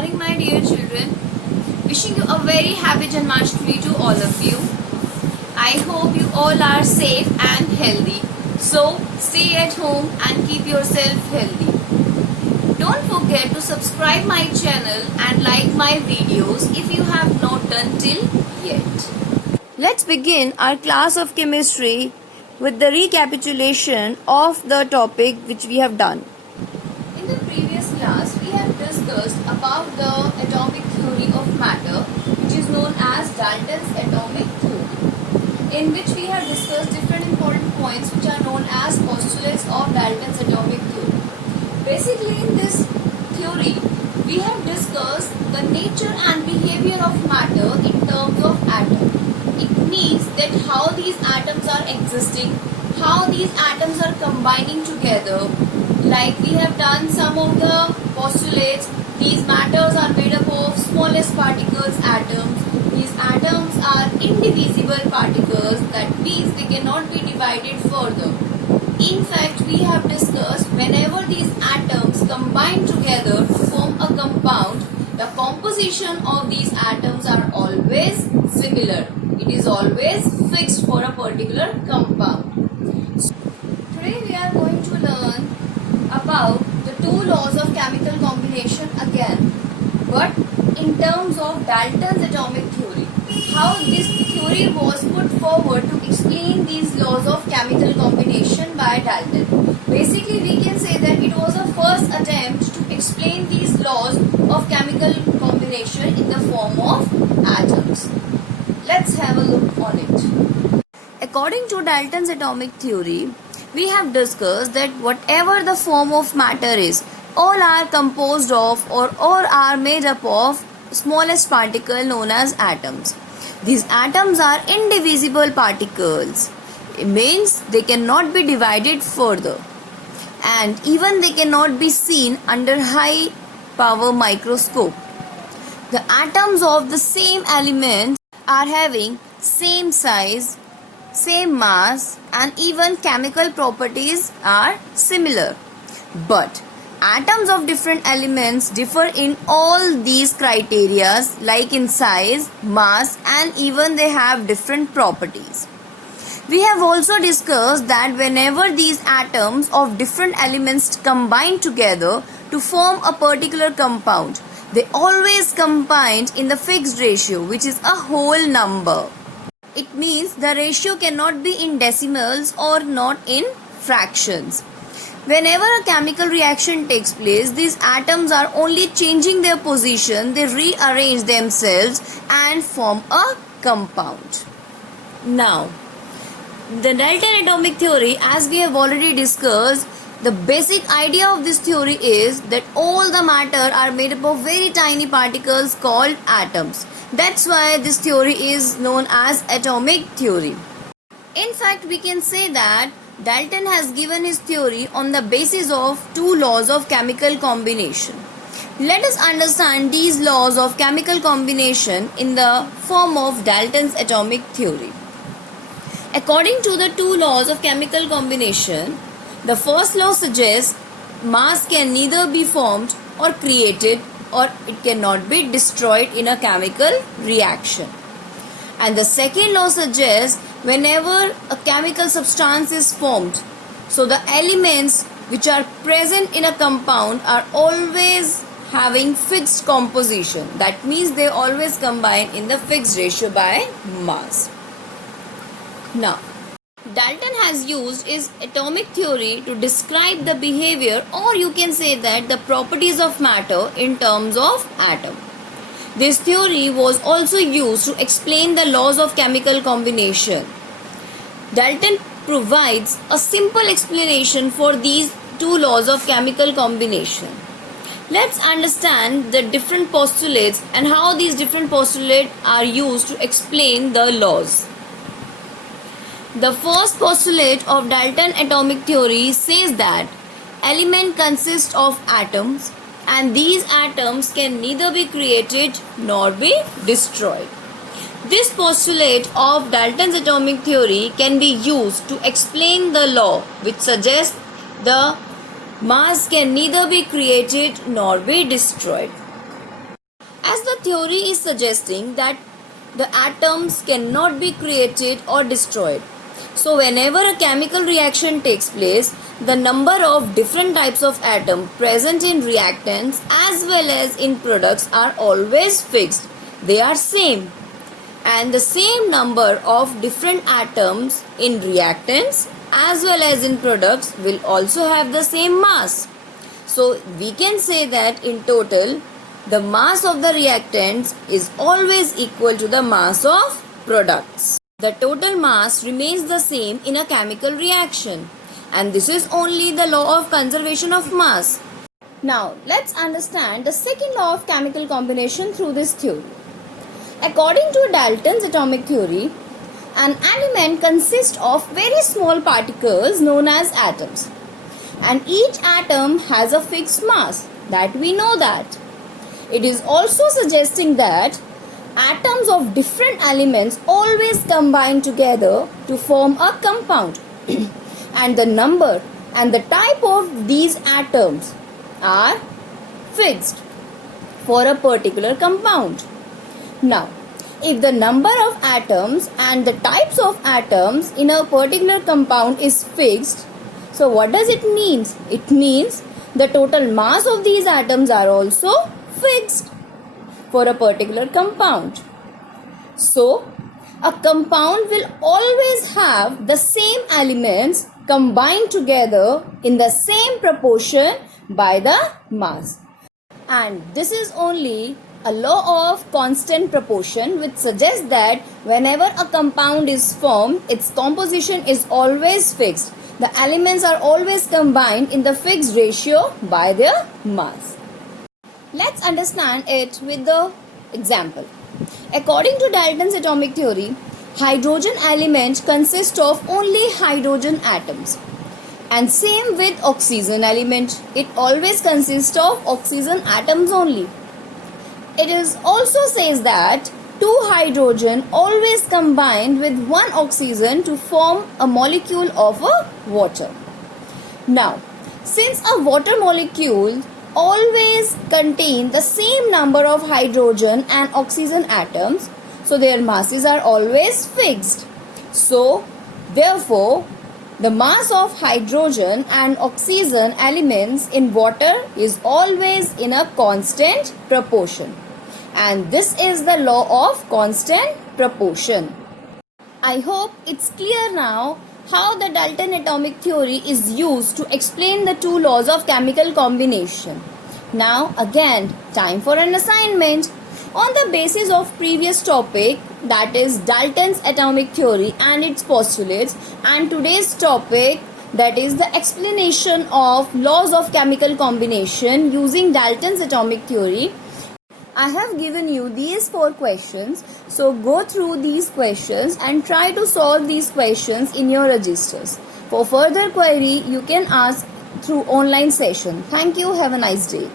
morning, my dear children. Wishing you a very happy Janmashtami to all of you. I hope you all are safe and healthy. So, stay at home and keep yourself healthy. Don't forget to subscribe my channel and like my videos if you have not done till yet. Let's begin our class of chemistry with the recapitulation of the topic which we have done. In the previous class, we have discussed about the atomic theory of matter, which is known as Dalton's atomic theory, in which we have discussed different important points which are known as postulates of Dalton's atomic theory. Basically, in this theory, we have discussed the nature and behavior of matter in terms of atom. It means that how these atoms are existing, how these atoms are combining together. Like we have done some of the postulates, these matters are made up of smallest particles, atoms. These atoms are indivisible particles, that means they cannot be divided further. In fact, we have discussed whenever these atoms combine together to form a compound, the composition of these atoms are always similar. It is always fixed for a particular compound. So, today we are going to learn about the two laws of chemical combination again, but in terms of Dalton's atomic theory. How this theory was put forward to explain these laws of chemical combination by Dalton. Basically, we can say that it was a first attempt to explain these laws of chemical combination in the form of atoms. Let's have a look on it. According to Dalton's atomic theory, we have discussed that whatever the form of matter is, all are composed of or all are made up of smallest particle known as atoms. These atoms are indivisible particles. It means they cannot be divided further, and even they cannot be seen under high power microscope. The atoms of the same element are having same size, same mass, and even chemical properties are similar. But atoms of different elements differ in all these criteria, like in size, mass, and even they have different properties. We have also discussed that whenever these atoms of different elements combine together to form a particular compound, they always combined in the fixed ratio, which is a whole number. It means the ratio cannot be in decimals or not in fractions. Whenever a chemical reaction takes place, these atoms are only changing their position, they rearrange themselves and form a compound. Now, the Dalton atomic theory, as we have already discussed, the basic idea of this theory is that all the matter are made up of very tiny particles called atoms. That's why this theory is known as atomic theory. In fact, we can say that Dalton has given his theory on the basis of two laws of chemical combination. Let us understand these laws of chemical combination in the form of Dalton's atomic theory. According to the two laws of chemical combination, the first law suggests mass can neither be formed or created, or it cannot be destroyed in a chemical reaction. And the second law suggests whenever a chemical substance is formed, so the elements which are present in a compound are always having fixed composition. That means they always combine in the fixed ratio by mass. Now, Dalton has used his atomic theory to describe the behavior, or you can say that the properties of matter in terms of atom. This theory was also used to explain the laws of chemical combination. Dalton provides a simple explanation for these two laws of chemical combination. Let's understand the different postulates and how these different postulates are used to explain the laws. The first postulate of Dalton atomic theory says that element consists of atoms, and these atoms can neither be created nor be destroyed. This postulate of Dalton's atomic theory can be used to explain the law which suggests the mass can neither be created nor be destroyed. as the theory is suggesting that the atoms cannot be created or destroyed. So whenever a chemical reaction takes place, the number of different types of atom present in reactants as well as in products are always fixed. They are same. And the same number of different atoms in reactants as well as in products will also have the same mass. So we can say that in total, the mass of the reactants is always equal to the mass of products. The total mass remains the same in a chemical reaction, and this is only the law of conservation of mass. Now let's understand the second law of chemical combination through this theory. According to Dalton's atomic theory, an element consists of very small particles known as atoms, and each atom has a fixed mass, that we know that. It is also suggesting that atoms of different elements always combine together to form a compound and the number and the type of these atoms are fixed for a particular compound. Now, if the number of atoms and the types of atoms in a particular compound is fixed, so what does it mean? It means the total mass of these atoms are also fixed for a particular compound. So, a compound will always have the same elements combined together in the same proportion by the mass. And this is only a law of constant proportion, which suggests that whenever a compound is formed, its composition is always fixed. The elements are always combined in the fixed ratio by their mass. Let's understand it with the example. According to Dalton's atomic theory, hydrogen element consists of only hydrogen atoms. And same with oxygen element. It always consists of oxygen atoms only. It is also says that two hydrogen always combine with one oxygen to form a molecule of a water. Now, since a water molecule always contain the same number of hydrogen and oxygen atoms, so their masses are always fixed. So, therefore, the mass of hydrogen and oxygen elements in water is always in a constant proportion. And this is the law of constant proportion. I hope it's clear now how the Dalton atomic theory is used to explain the two laws of chemical combination. Now again, time for an assignment. On the basis of previous topic, that is Dalton's atomic theory and its postulates, and today's topic, that is the explanation of laws of chemical combination using Dalton's atomic theory, I have given you these 4 questions. So go through these questions and try to solve these questions in your registers. For further query, you can ask through online session. Thank you. Have a nice day.